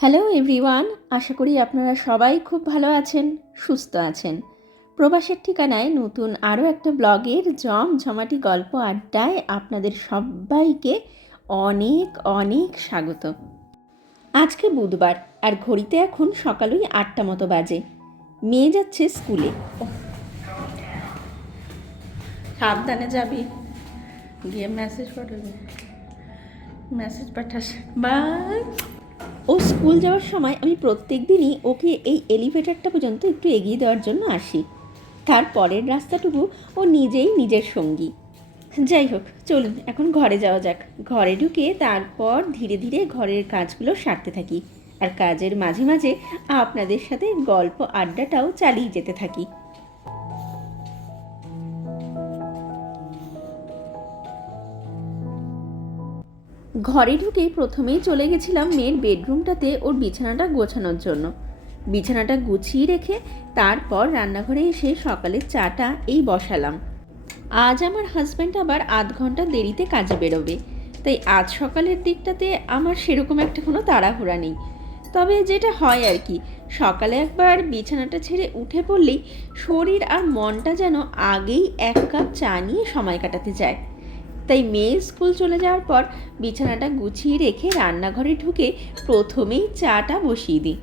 Hello everyone, আশা করি আপনারা সবাই খুব ভালো আছেন, সুস্থ আছেন। প্রবাসের ঠিকানায় নতুন আরও একটা ব্লগের জমজমাটি গল্প আড্ডায় আপনাদের সবাইকে অনেক অনেক স্বাগত। আজকে বুধবার আর ঘড়িতে এখন সকাল 8টা মতো বাজে। মেয়ে যাচ্ছে স্কুলে। সাবধানে যাবি, গিয়ে মেসেজ পাঠাস। বাই। ও স্কুল যাওয়ার সময় আমি প্রত্যেক দিনই ওকে এই এলিভেটরটা পর্যন্ত একটু এগিয়ে দেওয়ার জন্য আসি। তারপরের রাস্তাটুকু ও নিজেই নিজের সঙ্গী। যাই হোক, চলুন এখন ঘরে যাওয়া যাক। ঘরে ঢুকে তারপর ধীরে ধীরে ঘরের কাজগুলো সারতে থাকি, আর কাজের মাঝে মাঝে আপনাদের সাথে গল্প আড্ডাটাও চালিয়ে যেতে থাকি। ঘরে ঢুকে প্রথমেই চলে গেছিলাম মেয়ের বেডরুমটাতে ওর বিছানাটা গোছানোর জন্য। বিছানাটা গুছিয়ে রেখে তারপর রান্নাঘরে এসে সকালের চাটা বসালাম। আজ আমার হাজব্যান্ড আবার আধ ঘন্টা দেরিতে কাজে বেরোবে, তাই আজ সকালের দিকটাতে আমার সেরকম একটা কোনো তাড়াহুড়া নেই। তবে যেটা হয় আর কি, সকালে একবার বিছানাটা ছেড়ে উঠে পড়লেই শরীর আর মনটা যেন আগেই এক কাপ চা নিয়ে সময় কাটাতে যায়। তাই মেয়ে স্কুল চলে যাওয়ার পর বিছানাটা গুছিয়ে রেখে রান্নাঘরে ঢুকে প্রথমেই চাটা বসিয়ে দিই।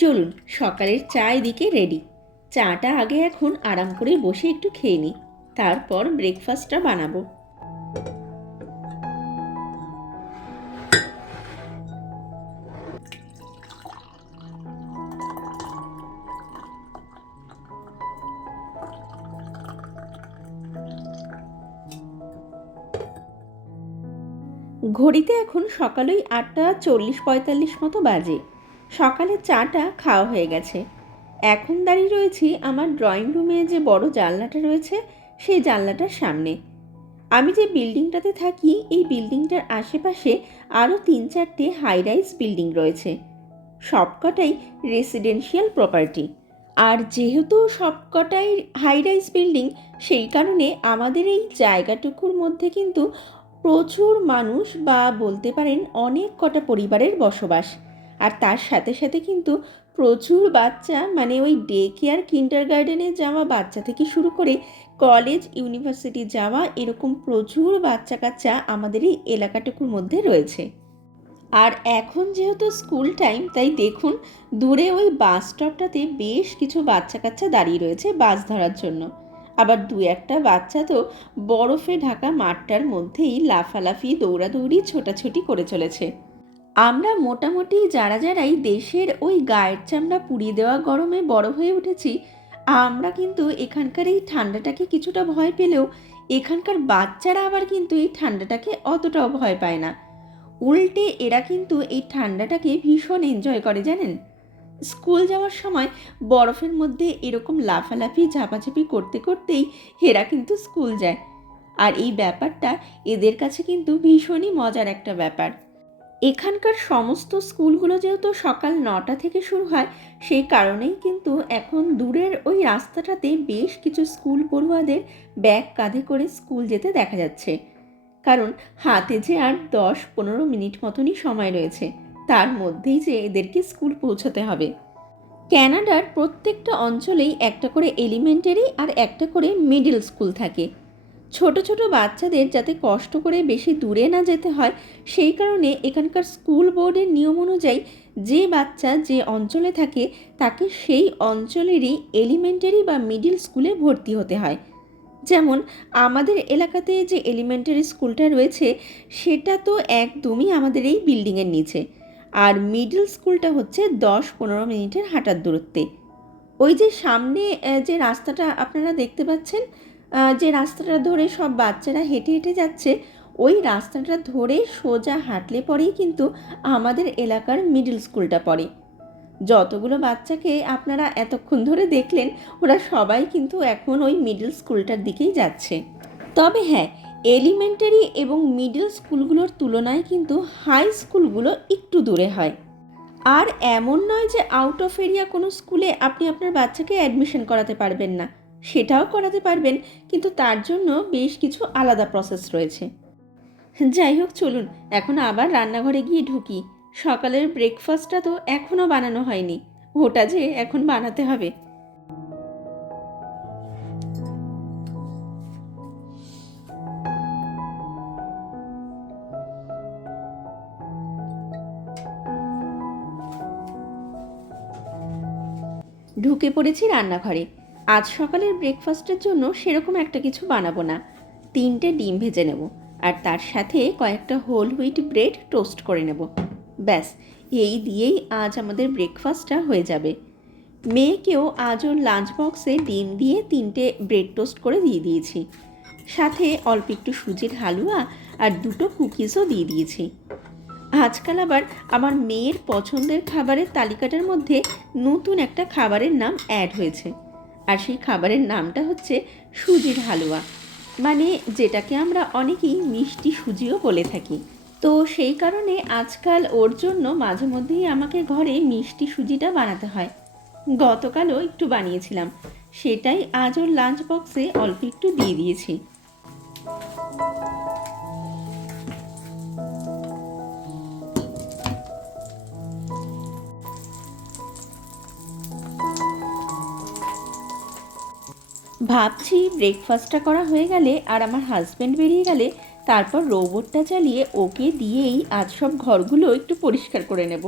চলুন, সকালের চা এদিকে রেডি। চাটা আগে এখন আরাম করে বসে একটু খেয়ে নিই, তারপর ব্রেকফাস্টটা বানাবো। ঘড়িতে এখন সকাল 8:40-45 মতো বাজে। সকালের চাটা খাওয়া হয়ে গেছে। এখন দাঁড়িয়ে রয়েছি আমার ড্রয়িং রুমে যে বড় জানলাটা রয়েছে সেই জানলাটার সামনে। আমি যে বিল্ডিংটাতে থাকি এই বিল্ডিংটার আশেপাশে আরও 3-4টে হাই রাইজ বিল্ডিং রয়েছে, সবকটাই রেসিডেন্সিয়াল প্রপার্টি। আর যেহেতু সবকটাই হাই রাইজ বিল্ডিং, সেই কারণে আমাদের এই জায়গাটুকুর মধ্যে কিন্তু প্রচুর মানুষ বা বলতে পারেন অনেক কটা পরিবারের বসবাস। আর তার সাথে সাথে কিন্তু প্রচুর বাচ্চা, মানে ওই ডে কেয়ার কিন্ডারগার্টেনে যাওয়া বাচ্চা থেকে শুরু করে কলেজ ইউনিভার্সিটি যাওয়া এরকম প্রচুর বাচ্চা কাচ্চা আমাদের এই এলাকাটুকুর মধ্যে রয়েছে। আর এখন যেহেতু স্কুল টাইম, তাই দেখুন দূরে ওই বাস স্টপটাতে বেশ কিছু বাচ্চা কাচ্চা দাঁড়িয়ে রয়েছে বাস ধরার জন্য। আবার 2-1টা বাচ্চা তো বরফে ঢাকা মাঠটার মধ্যেই লাফালাফি দৌড়াদৌড়ি ছোটাছুটি করে চলেছে। আমরা মোটামুটি যারাই দেশের ওই গায়ের চামড়া পুড়িয়ে দেওয়া গরমে বড় হয়ে উঠেছি, আমরা কিন্তু এখানকার এই ঠান্ডাটাকে কিছুটা ভয় পেলেও এখানকার বাচ্চারা আবার কিন্তু এই ঠান্ডাটাকে অতটাও ভয় পায় না। উল্টে এরা কিন্তু এই ঠান্ডাটাকে ভীষণ এনজয় করে জানেন। স্কুল যাওয়ার সময় বরফের মধ্যে এরকম লাফালাফি ঝাপাঝাপি করতে করতেই এরা কিন্তু স্কুল যায়। আর এই ব্যাপারটা এদের কাছে কিন্তু ভীষণই মজার একটা ব্যাপার। এখানকার সমস্ত স্কুলগুলো যেহেতু সকাল 9টা থেকে শুরু হয়, সেই কারণেই কিন্তু এখন দূরের ওই রাস্তাটাতে বেশ কিছু স্কুল পড়ুয়াদের ব্যাগ কাঁধে করে স্কুল যেতে দেখা যাচ্ছে। কারণ হাতে যে আর 10-15 মিনিট মতনই সময় রয়েছে, তার মধ্যেই যে এদেরকে স্কুল পৌঁছতে হবে। ক্যানাডার প্রত্যেকটা অঞ্চলেই একটা করে এলিমেন্টারি আর একটা করে মিডল স্কুল থাকে। ছোট ছোট বাচ্চাদের যাতে কষ্ট করে বেশি দূরে না যেতে হয়, সেই কারণে এখানকার স্কুল বোর্ডের নিয়ম অনুযায়ী যে বাচ্চা যে অঞ্চলে থাকে তাকে সেই অঞ্চলেরই এলিমেন্টারি বা মিডল স্কুলে ভর্তি হতে হয়। যেমন আমাদের এলাকাতে যে এলিমেন্টারি স্কুলটা রয়েছে সেটা তো একদমই আমাদের এই বিল্ডিংয়ের নিচে, আর মিডল স্কুলটা হচ্ছে 10-15 মিনিটের হাঁটার দূরত্বে। ওই যে সামনে যে রাস্তাটা আপনারা দেখতে পাচ্ছেন, যে রাস্তাটা ধরে সব বাচ্চারা হেঁটে হেঁটে যাচ্ছে, ওই রাস্তাটা ধরে সোজা হাঁটলে পরেই কিন্তু আমাদের এলাকার মিডল স্কুলটা পড়ে। যতগুলো বাচ্চাকে আপনারা এতক্ষণ ধরে দেখলেন, ওরা সবাই কিন্তু এখন ওই মিডল স্কুলটার দিকেই যাচ্ছে। তবে হ্যাঁ, এলিমেন্টারি এবং মিডল স্কুলগুলোর তুলনায় কিন্তু হাই স্কুলগুলো একটু দূরে হয়। আর এমন নয় যে আউট অফ এরিয়া কোনো স্কুলে আপনি আপনার বাচ্চাকে অ্যাডমিশন করাতে পারবেন না, সেটাও করাতে পারবেন, কিন্তু তার জন্য বেশ কিছু আলাদা প্রসেস রয়েছে। যাই হোক, চলুন এখন আবার রান্নাঘরে গিয়ে ঢুকি। সকালের ব্রেকফাস্টটা তো এখনও বানানো হয়নি, ওটা যে এখন বানাতে হবে। ঢুকে পড়েছি রান্নাঘরে। আজ সকালের ব্রেকফাস্টের জন্য সেরকম একটা কিছু বানাবো না, 3টে ডিম ভেজে নেব, আর তার সাথে কয়েকটা হোল হুইট ব্রেড টোস্ট করে নেব। ব্যাস, এই দিয়েই আজ আমাদের ব্রেকফাস্টটা হয়ে যাবে। মেয়েকেও আজ ওর লাঞ্চ বক্সে ডিম দিয়ে 3টে ব্রেড টোস্ট করে দিয়ে দিয়েছি, সাথে অল্প একটু সুজির হালুয়া আর 2টো কুকিজও দিয়ে দিয়েছি। আজকাল আবার আমার মেয়ের পছন্দের খাবারের তালিকাটার মধ্যে নতুন একটা খাবারের নাম অ্যাড হয়েছে, আর সেই খাবারের নামটা হচ্ছে সুজির হালুয়া, মানে যেটাকে আমরা অনেকেই মিষ্টি সুজিও বলে থাকি। তো সেই কারণে আজকাল ওর জন্য মাঝে মধ্যেই আমাকে ঘরে মিষ্টি সুজিটা বানাতে হয়। গতকালও একটু বানিয়েছিলাম, সেটাই আজ ওর লাঞ্চ বক্সে অল্প একটু দিয়ে দিয়েছি। ভাবছি ব্রেকফাস্টটা করা হয়ে গেলে আর আমার হাজব্যান্ড বেরিয়ে গেলে তারপর রোবটটা চালিয়ে ওকে দিয়েই আজ সব ঘরগুলো একটু পরিষ্কার করে নেব।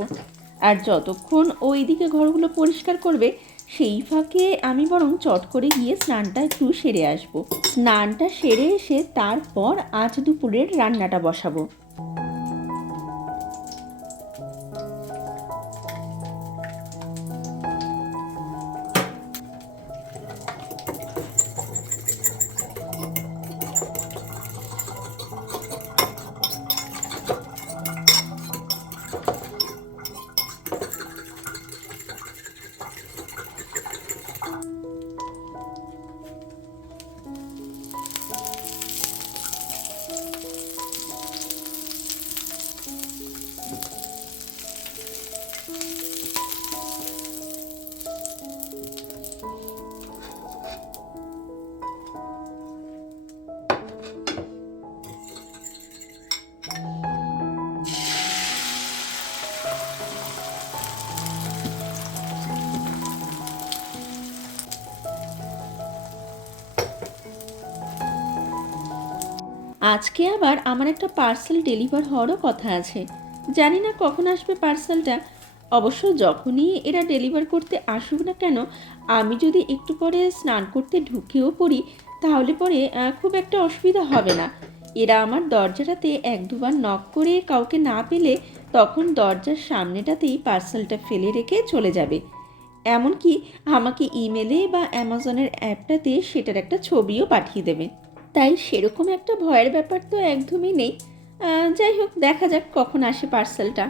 আর যতক্ষণ ওই দিকে ঘরগুলো পরিষ্কার করবে, সেই ফাঁকে আমি বরং চট করে গিয়ে স্নানটা একটু সেরে আসবো। স্নানটা সেরে এসে তারপর আজ দুপুরের রান্নাটা বসাবো। আজকে আবার আমার একটা পার্সেল ডেলিভার হওয়ারও কথা আছে, জানি না কখন আসবে পার্সেলটা। অবশ্য যখনই এরা ডেলিভার করতে আসুক না কেন, আমি যদি একটু পরে স্নান করতে ঢুকেও পড়ি, তাহলে পরে খুব একটা অসুবিধা হবে না। এরা আমার দরজাটাতে 1-2বার নক করে কাউকে না পেলে তখন দরজার সামনেটাতেই পার্সেলটা ফেলে রেখে চলে যাবে। এমনকি আমাকে ইমেলে বা অ্যামাজনের অ্যাপটাতে সেটার একটা ছবিও পাঠিয়ে দেবে। তাই সেরকম একটা ভয়ের ব্যাপার তো একদমই নেই। যাই হোক, দেখা যাক কখন আসে পার্সেলটা।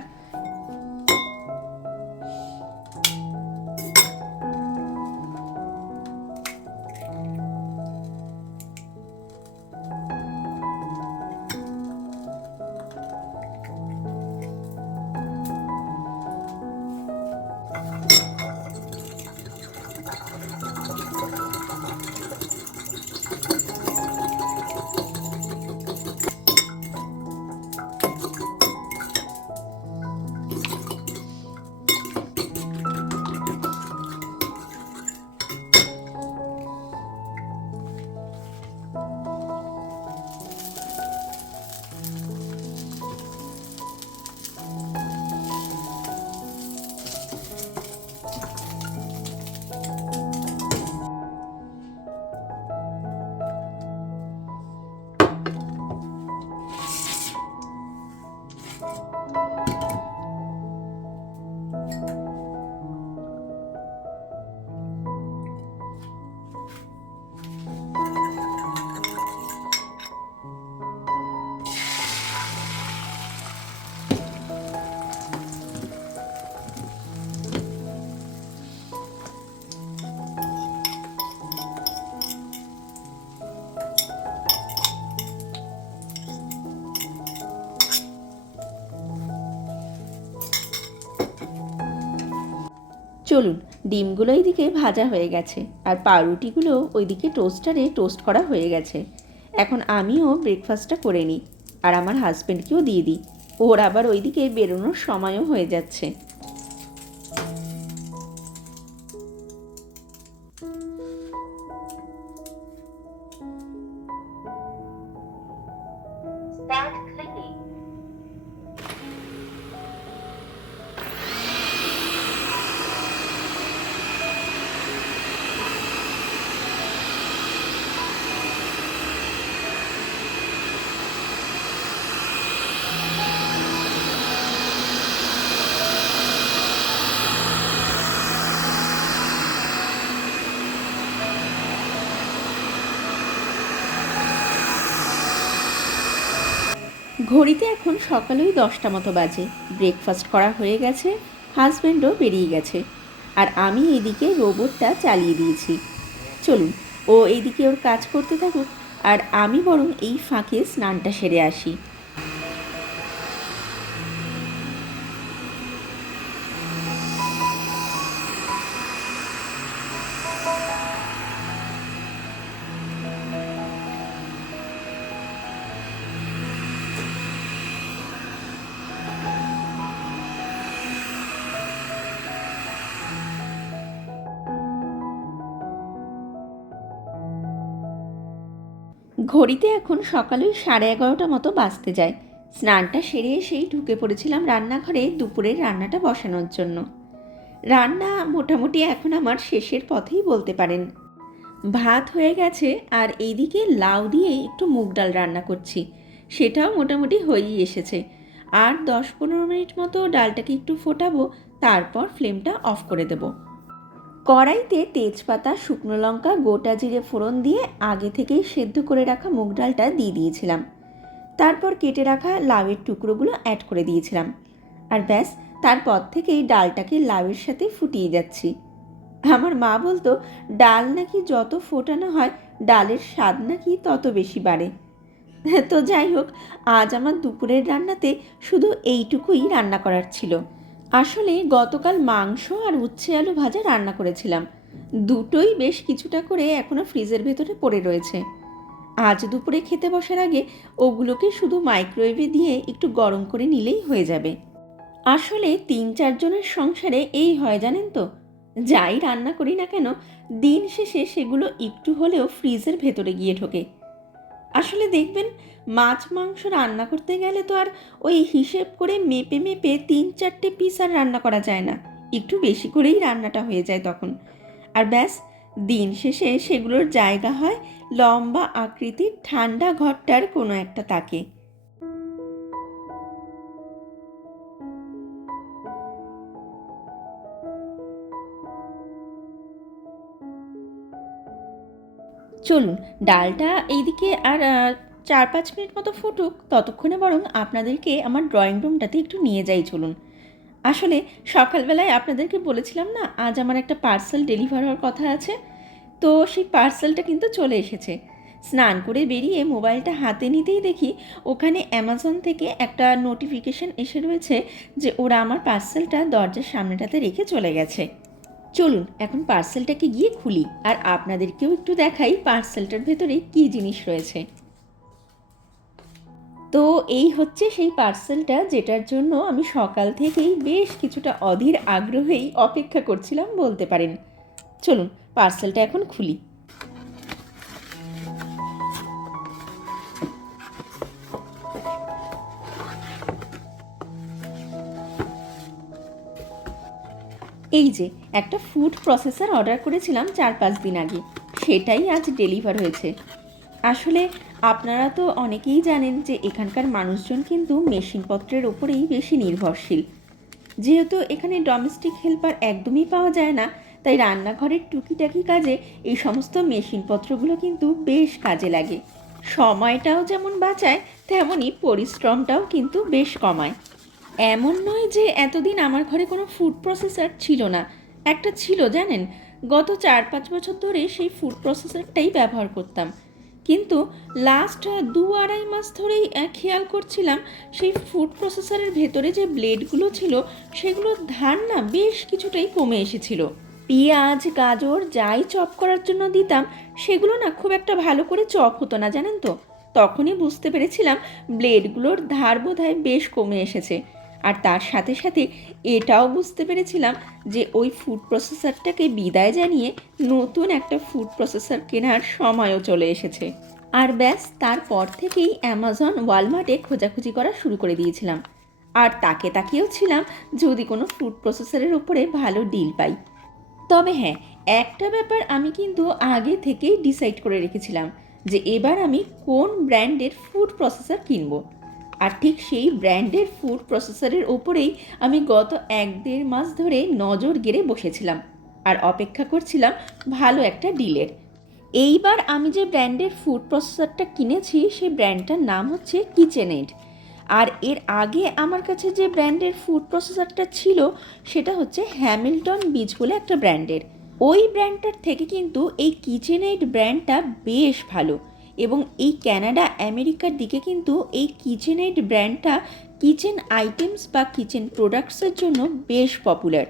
চলুন, ডিমগুলো এইদিকে ভাজা হয়ে গেছে আর পাউরুটিগুলো ওইদিকে টোস্টারে টোস্ট করা হয়ে গেছে। এখন আমিও ব্রেকফাস্টটা করে নিই আর আমার হাজব্যান্ডকেও দিয়ে দিই, ওর আবার ওইদিকে বেরোনোর সময়ও হয়ে যাচ্ছে। ঘড়িতে এখন সকালেই 10টা মতো বাজে। ব্রেকফাস্ট করা হয়ে গেছে, হাজব্যান্ডও বেরিয়ে গেছে আর আমি এইদিকে রোবটটা চালিয়ে দিয়েছি। চলুন, ও এইদিকে ওর কাজ করতে থাকুক আর আমি বরং এই ফাঁকে স্নানটা সেরে আসি। ঘড়িতে এখন সকালে 11:30 মতো বাজতে যায়। স্নানটা সেরে এসেই ঢুকে পড়েছিলাম রান্নাঘরে দুপুরের রান্নাটা বসানোর জন্য। রান্না মোটামুটি এখন আমার শেষের পথেই বলতে পারেন। ভাত হয়ে গেছে আর এইদিকে লাউ দিয়ে একটু মুগ ডাল রান্না করছি, সেটাও মোটামুটি হয়েই এসেছে। আর 10-15 মিনিট মতো ডালটাকে একটু ফোটাবো, তারপর ফ্লেমটা অফ করে দেব। কড়াইতে তেজপাতা, শুকনো লঙ্কা, গোটা জিরে ফোড়ন দিয়ে আগে থেকেই সেদ্ধ করে রাখা মুগ ডালটা দিয়ে দিয়েছিলাম। তারপর কেটে রাখা লাউয়ের টুকরোগুলো অ্যাড করে দিয়েছিলাম আর ব্যাস, তারপর থেকেই ডালটাকে লাউয়ের সাথে ফুটিয়ে যাচ্ছি। আমার মা বলতো ডাল নাকি যত ফোটানো হয় ডালের স্বাদ নাকি তত বেশি বাড়ে। তো যাই হোক, আজ আমার দুপুরের রান্নাতে শুধু এইটুকুই রান্না করার ছিল। আসলে গতকাল মাংস আর উচ্ছে আলু ভাজা রান্না করেছিলাম, দুটোই বেশ কিছুটা করে এখনও ফ্রিজের ভেতরে পড়ে রয়েছে। আজ দুপুরে খেতে বসার আগে ওগুলোকে শুধু মাইক্রোওয়েভে দিয়ে একটু গরম করে নিলেই হয়ে যাবে। আসলে 3-4 জনের সংসারে এই হয় জানেন তো, যাই রান্না করি না কেন দিন শেষে সেগুলো একটু হলেও ফ্রিজের ভেতরে গিয়ে ঢোকে। আসলে দেখবেন, মাছ মাংস রান্না করতে গেলে তো আর ওই হিসেব করে মেপে মেপে 3-4টে পিস আর রান্না করা যায় না, একটু বেশি করেই রান্নাটা হয়ে যায় তখন। আর ব্যাস, দিন শেষে সেগুলোর জায়গা হয় লম্বা আকৃতির ঠান্ডা ঘরটার কোনো একটা তাকে। চলুন, ডালটা এইদিকে আর 4-5 মিনিট মতো ফুটুক, ততক্ষণে বরং আপনাদেরকে আমার ড্রয়িং রুমটাতে একটু নিয়ে যাই চলুন। আসলে সকালবেলায় আপনাদেরকে বলেছিলাম না আজ আমার একটা পার্সেল ডেলিভার হওয়ার কথা আছে। তো সেই পার্সেলটা কিন্তু চলে এসেছে। স্নান করে বেরিয়ে মোবাইলটা হাতে নিতেই দেখি ওখানে অ্যামাজন থেকে একটা নোটিফিকেশান এসে রয়েছে যে ওরা আমার পার্সেলটা দরজার সামনেটাতে রেখে চলে গেছে। চলুন এখন পার্সেলটাকে গিয়ে খুলি আর আপনাদেরকেও একটু দেখাই পার্সেলটার ভেতরে কী জিনিস রয়েছে। তো এই হচ্ছে সেই পার্সেলটা, যেটার জন্য আমি সকাল থেকেই বেশ কিছুটা অধীর আগ্রহেই অপেক্ষা করছিলাম বলতে পারেন। চলুন পার্সেলটা এখন খুলি। এই যে একটা ফুড প্রসেসর অর্ডার করেছিলাম 4-5 দিন আগে, সেটাই আজ ডেলিভার হয়েছে। আসলে আপনারা তো অনেকেই জানেন যে এখানকার মানুষজন কিন্তু মেশিনপত্রের ওপরেই বেশি নির্ভরশীল। যেহেতু এখানে ডোমেস্টিক হেল্পার একদমই পাওয়া যায় না, তাই রান্নাঘরের টুকিটাকি কাজে এই সমস্ত মেশিনপত্রগুলো কিন্তু বেশ কাজে লাগে। সময়টাও যেমন বাঁচায়, তেমনই পরিশ্রমটাও কিন্তু বেশ কমায়। এমন নয় যে এতদিন আমার ঘরে কোনো ফুড প্রসেসর ছিল না, একটা ছিল জানেন। গত 4-5 বছর ধরে সেই ফুড প্রসেসরটাই ব্যবহার করতাম, কিন্তু লাস্ট 2-2.5 মাস ধরেই খেয়াল করছিলাম সেই ফুড প্রসেসরের ভেতরে যে ব্লেডগুলো ছিল সেগুলোর ধার না বেশ কিছুটাই কমে এসেছিল। পেঁয়াজ গাজর যাই চপ করার জন্য দিতাম সেগুলো না খুব একটা ভালো করে চপ হতো না জানেন তো। তখনই বুঝতে পেরেছিলাম ব্লেডগুলোর ধার বোধহয় বেশ কমে এসেছে। আর তার সাথে সাথে এটাও বুঝতে পেরেছিলাম যে ওই ফুড প্রসেসরটাকে বিদায় জানিয়ে নতুন একটা ফুড প্রসেসর কেনার সময়ও চলে এসেছে। আর ব্যাস তারপর থেকেই অ্যামাজন ওয়ালমার্টে খোঁজাখুঁজি করা শুরু করে দিয়েছিলাম। আর তাকিয়েও ছিলাম যদি কোনো ফুড প্রসেসরের উপরে ভালো ডিল পাই। তবে হ্যাঁ, একটা ব্যাপার আমি কিন্তু আগে থেকেই ডিসাইড করে রেখেছিলাম যে এবার আমি কোন ব্র্যান্ডের ফুড প্রসেসর কিনবো। আর ঠিক সেই ব্র্যান্ডের ফুড প্রসেসরের ওপরেই আমি গত 1-1.5 মাস ধরে নজর গেড়ে বসেছিলাম আর অপেক্ষা করছিলাম ভালো একটা ডিলের। এইবার আমি যে ব্র্যান্ডের ফুড প্রসেসরটা কিনেছি সেই ব্র্যান্ডটার নাম হচ্ছে কিচেনএড। আর এর আগে আমার কাছে যে ব্র্যান্ডের ফুড প্রসেসরটা ছিল সেটা হচ্ছে হ্যামিল্টন বিচ বলে একটা ব্র্যান্ডের। ওই ব্র্যান্ডটার থেকে কিন্তু এই কিচেনএড ব্র্যান্ডটা বেশ ভালো, এবং এই কানাডা আমেরিকার দিকে কিন্তু এই কিচেনএড ব্র্যান্ডটা কিচেন আইটেমস বা কিচেন প্রোডাক্টসের জন্য বেশ পপুলার।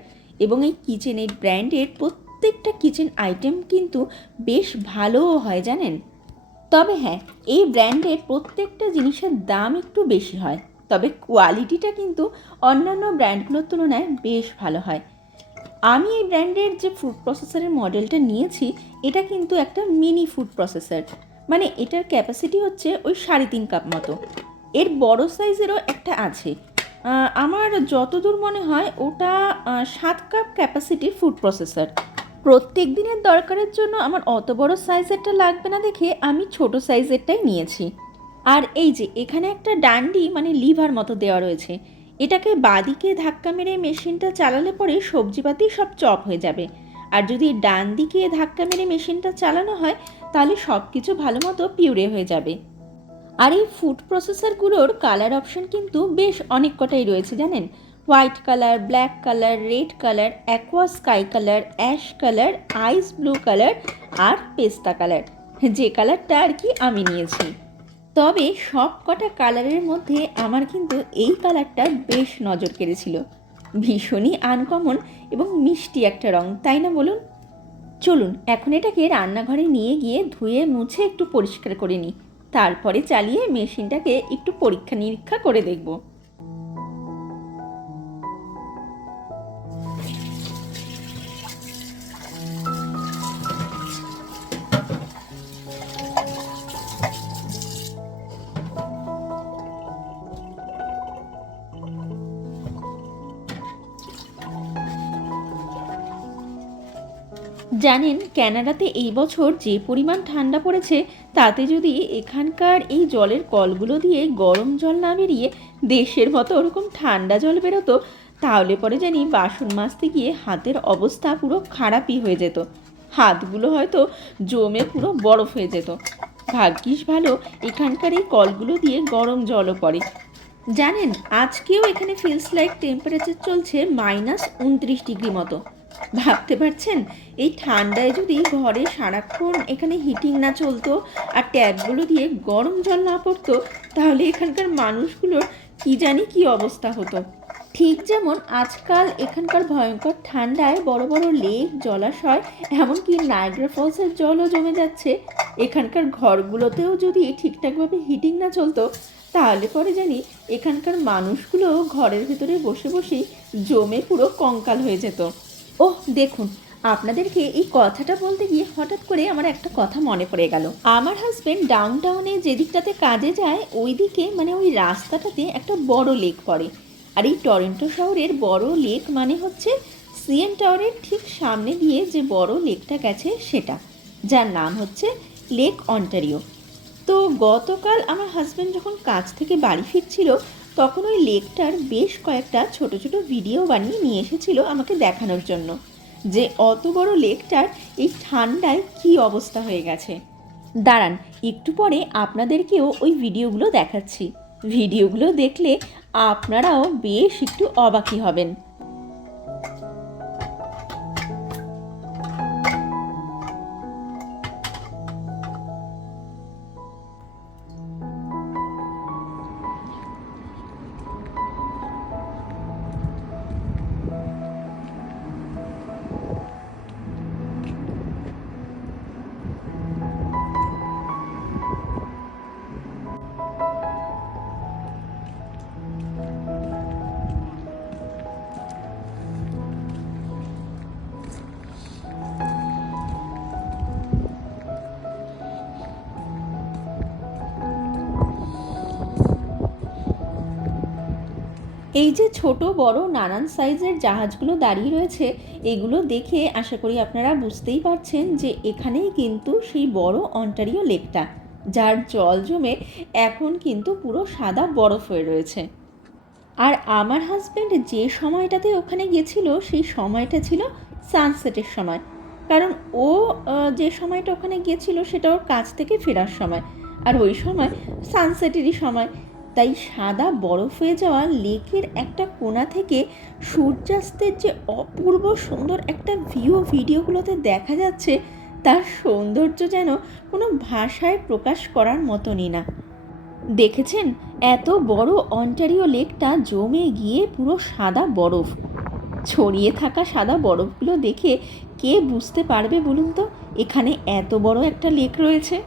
এবং এই কিচেনএড ব্র্যান্ডের প্রত্যেকটা কিচেন আইটেম কিন্তু বেশ ভালোও হয় জানেন। তবে হ্যাঁ, এই ব্র্যান্ডের প্রত্যেকটা জিনিসের দাম একটু বেশি হয়, তবে কোয়ালিটিটা কিন্তু অন্যান্য ব্র্যান্ডগুলোর তুলনায় বেশ ভালো হয়। আমি এই ব্র্যান্ডের যে ফুড প্রসেসরের মডেলটা নিয়েছি এটা কিন্তু একটা মিনি ফুড প্রসেসর, মানে এটার ক্যাপাসিটি হচ্ছে ওই 3.5 কাপ মতো। এর বড় সাইজেরও একটা আছে, আমার যতদূর মনে হয় ওটা 7 কাপ ক্যাপাসিটির ফুড প্রসেসর। প্রত্যেক দিনের দরকারের জন্য আমার অত বড় সাইজেরটা লাগবে না দেখে আমি ছোট সাইজেরটাই নিয়েছি। আর এই যে এখানে একটা ডান্ডি মানে লিভার মতো দেওয়া রয়েছে, এটাকে বাঁদিকে ধাক্কা মেরে মেশিনটা চালালে পরে সবজিপাতি সব চপ হয়ে যাবে। আর যদি ডান দিকে ধাক্কা মেরে মেশিনটা চালানো হয় তাহলে সব কিছু ভালো মতো পিউরে হয়ে যাবে। আর এই ফুড প্রসেসরগুলোর কালার অপশন কিন্তু বেশ অনেক কটাই রয়েছে জানেন। White colour, black colour, red colour, aqua sky colour, ash colour, ice blue colour আর পেস্তা কালার, যে কালারটা আর কি আমি নিয়েছি। তবে সব কটা কালারের মধ্যে আমার কিন্তু এই কালারটা বেশ নজর কেড়েছিল। ভীষণই আনকমন এবং মিষ্টি একটা রং, তাই না বলুন? চলুন এখন এটাকে রান্নাঘরে নিয়ে গিয়ে ধুয়ে মুছে একটু পরিষ্কার করে নিই, তারপরে চালিয়ে মেশিনটাকে একটু পরীক্ষা নিরীক্ষা করে দেখব। জানেন কানাডাতে এই বছর যে পরিমাণ ঠান্ডা পড়েছে, তাতে যদি এখানকার এই জলের কলগুলো দিয়ে গরম জল না বেরিয়ে দেশের মতো ওরকম ঠান্ডা জল বেরোতো, তাহলে পরে জানি বাসন মাজতে গিয়ে হাতের অবস্থা পুরো খারাপই হয়ে যেত। হাতগুলো হয়তো জমে পুরো বরফ হয়ে যেত। ভাগ্যিস ভালো এখানকার এই কলগুলো দিয়ে গরম জলও পড়ে। জানেন, আজকেও এখানে ফিলস লাইক টেম্পারেচার চলছে -29 ডিগ্রি মতো। ভাবতে পারছেন, এই ঠান্ডায় যদি ঘরে সারাক্ষণ এখানে হিটিং না চলতো আর ট্যাপগুলো দিয়ে গরম জল না পড়তো, তাহলে এখানকার মানুষগুলোর কি জানি কি অবস্থা হতো। ঠিক যেমন আজকাল এখানকার ভয়ঙ্কর ঠান্ডায় বড় বড় লেক, জলাশয়, এমনকি নায়াগ্রা ফলসের জলও জমে যাচ্ছে, এখানকার ঘরগুলোতেও যদি ঠিকঠাকভাবে হিটিং না চলতো, তাহলে পরে জানি এখানকার মানুষগুলো ঘরের ভেতরে বসে বসেই জমে পুরো কঙ্কাল হয়ে যেত। ওহ দেখুন, আপনাদেরকে এই কথাটা বলতে গিয়ে হঠাৎ করে আমার একটা কথা মনে পড়ে গেল। আমার হাজব্যান্ড ডাউন টাউনে যে দিকটাতে কাজে যায়, ওই দিকে মানে ওই রাস্তাটাতে একটা বড় লেক পড়ে। আর এই টরন্টো শহরের বড় লেক মানে হচ্ছে সিএন টাওয়ারের ঠিক সামনে দিয়ে যে বড় লেকটা গেছে সেটা, যার নাম হচ্ছে লেক অন্টারিও। তো গতকাল আমার হাজব্যান্ড যখন কাজ থেকে বাড়ি ফিরছিল, তখন ওই লেকটার বেশ কয়েকটা ছোট ছোট ভিডিও বানিয়ে নিয়ে এসেছিল আমাকে দেখানোর জন্য, যে অত বড় লেকটার এই ঠান্ডায় কী অবস্থা হয়ে গেছে। দাঁড়ান, একটু পরে আপনাদেরকেও ওই ভিডিওগুলো দেখাচ্ছি। ভিডিওগুলো দেখলে আপনারাও বেশ একটু অবাকই হবেন। এই যে ছোট বড় নানান সাইজের জাহাজগুলো দাঁড়িয়ে রয়েছে, এগুলো দেখে আশা করি আপনারা বুঝতেই পারছেন যে এখানেই কিন্তু সেই বড় অন্টারিও লেকটা, যার জল জমে এখন কিন্তু পুরো সাদা বরফ হয়ে রয়েছে। আর আমার হাজব্যান্ড যে সময়টাতে ওখানে গেছিল, সেই সময়টা ছিল সানসেটের সময়। কারণ ও যে সময়টা ওখানে গেছিল সেটা ওর কাজ থেকে ফেরার সময়, আর ওই সময় সানসেটেরই সময়। তাই সাদা বরফ হয়ে যাওয়া লেকের একটা কোণা থেকে সূর্যাস্তের যে অপূর্ব সুন্দর একটা ভিডিওগুলোতে দেখা যাচ্ছে, তার সৌন্দর্য যেন কোনো ভাষায় প্রকাশ করার মতনই না। দেখেছেন, এত বড় অন্টারিও লেকটা জমে গিয়ে পুরো সাদা বরফ ছড়িয়ে থাকা। সাদা বরফগুলো দেখে কে বুঝতে পারবে বলুন তো এখানে এত বড় একটা লেক রয়েছে।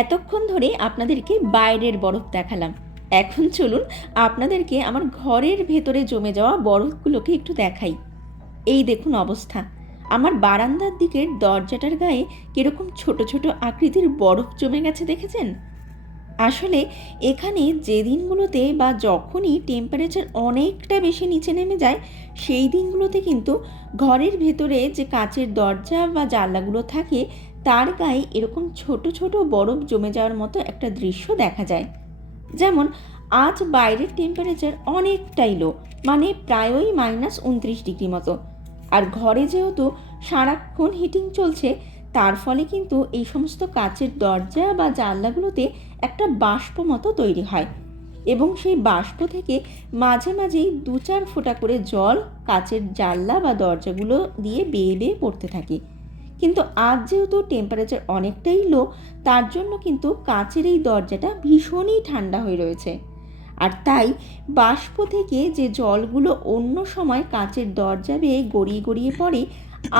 এতক্ষণ ধরে আপনাদেরকে বাইরের বরফ দেখালাম, এখন চলুন আপনাদেরকে আমার ঘরের ভেতরে জমে যাওয়া বরফগুলোকে একটু দেখাই। এই দেখুন অবস্থা, আমার বারান্দার দিকের দরজাটার গায়ে কীরকম ছোট ছোট আকৃতির বরফ জমে গেছে দেখেছেন? আসলে এখানে যে দিনগুলোতে বা যখনই টেম্পারেচার অনেকটা বেশি নিচে নেমে যায়, সেই দিনগুলোতে কিন্তু ঘরের ভেতরে যে কাচের দরজা বা জানলাগুলো থাকে তার গায়ে এরকম ছোট ছোট বরফ জমে যাওয়ার মতো একটা দৃশ্য দেখা যায়। যেমন আজ বাইরের টেম্পারেচার অনেকটাই লো, মানে প্রায়ই -29 ডিগ্রি মতো। আর ঘরে যেহেতু সারাক্ষণ হিটিং চলছে, তার ফলে কিন্তু এই সমস্ত কাচের দরজা বা জানলাগুলোতে একটা বাষ্প মতো তৈরি হয় এবং সেই বাষ্প থেকে মাঝে মাঝেই 2-4 ফোঁটা করে জল কাচের জানলা বা দরজাগুলো দিয়ে বেয়ে বেয়ে পড়তে থাকে। কিন্তু আজ যেহেতু টেম্পারেচার অনেকটাই লো, তার জন্য কিন্তু কাচের এই দরজাটা ভীষণই ঠান্ডা হয়ে রয়েছে। আর তাই বাষ্প থেকে যে জলগুলো অন্য সময় কাচের দরজা বেয়ে গড়িয়ে গড়িয়ে পড়ে,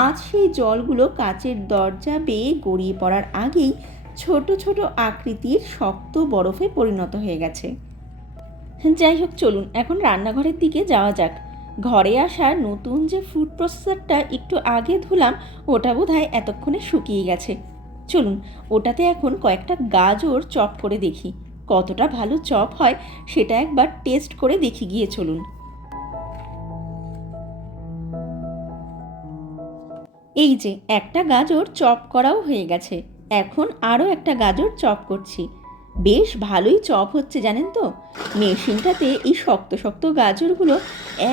আজ সেই জলগুলো কাচের দরজা বেয়ে গড়িয়ে পড়ার আগেই ছোট ছোট আকৃতির শক্ত বরফে পরিণত হয়ে গেছে। যাই হোক, চলুন এখন রান্নাঘরের দিকে যাওয়া যাক। ঘরে আসা নতুন যে ফুড প্রসেসরটা একটু আগে ধুলাম, ওটা বোধহয় এতক্ষণে শুকিয়ে গেছে। চলুন ওটাতে এখন কয়েকটা গাজর চপ করে দেখি, কতটা ভালো চপ হয় সেটা একবার টেস্ট করে দেখি গিয়ে। চলুন। এই যে একটা গাজর চপ করাও হয়ে গেছে, এখন আরও একটা গাজর চপ করছি। বেশ ভালোই চপ হচ্ছে জানেন তো, মেশিনটাতে এই শক্ত শক্ত গাজরগুলো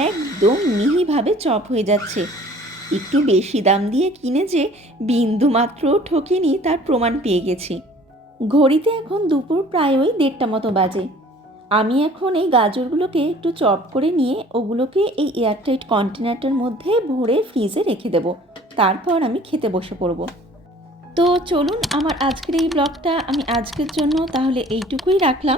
একদম মিহিভাবে চপ হয়ে যাচ্ছে। একটু বেশি দাম দিয়ে কিনে যে বিন্দু মাত্র ঠকেনি তার প্রমাণ পেয়ে গেছি। ঘড়িতে এখন দুপুর প্রায় ওই 1:30 মতো বাজে। আমি এখন এই গাজরগুলোকে একটু চপ করে নিয়ে ওগুলোকে এই এয়ারটাইট কন্টেনারটার মধ্যে ভরে ফ্রিজে রেখে দেব, তারপর আমি খেতে বসে পড়ব। তো চলুন, আমার আজকের এই ব্লগটা আমি আজকের জন্য তাহলে এইটুকুই রাখলাম।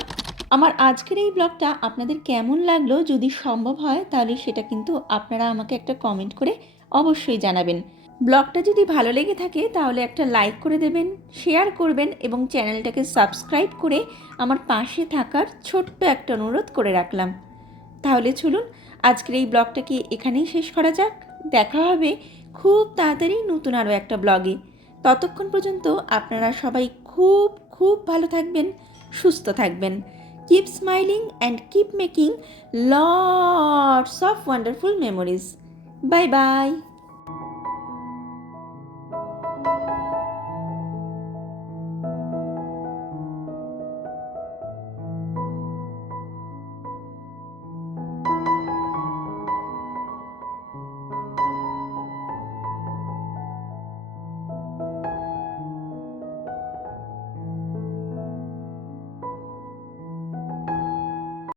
আমার আজকের এই ব্লগটা আপনাদের কেমন লাগলো, যদি সম্ভব হয় তাহলে সেটা কিন্তু আপনারা আমাকে একটা কমেন্ট করে অবশ্যই জানাবেন। ব্লগটা যদি ভালো লেগে থাকে তাহলে একটা লাইক করে দেবেন, শেয়ার করবেন এবং চ্যানেলটাকে সাবস্ক্রাইব করে আমার পাশে থাকার ছোট্ট একটা অনুরোধ করে রাখলাম। তাহলে চলুন আজকের এই ব্লগটাকে এখানেই শেষ করা যাক। দেখা হবে খুব তাড়াতাড়ি নতুন আরও একটা ব্লগে। ততক্ষণ পর্যন্ত আপনারা সবাই খুব খুব ভালো থাকবেন, সুস্থ থাকবেন। Keep smiling and keep making lots of wonderful memories. Bye bye.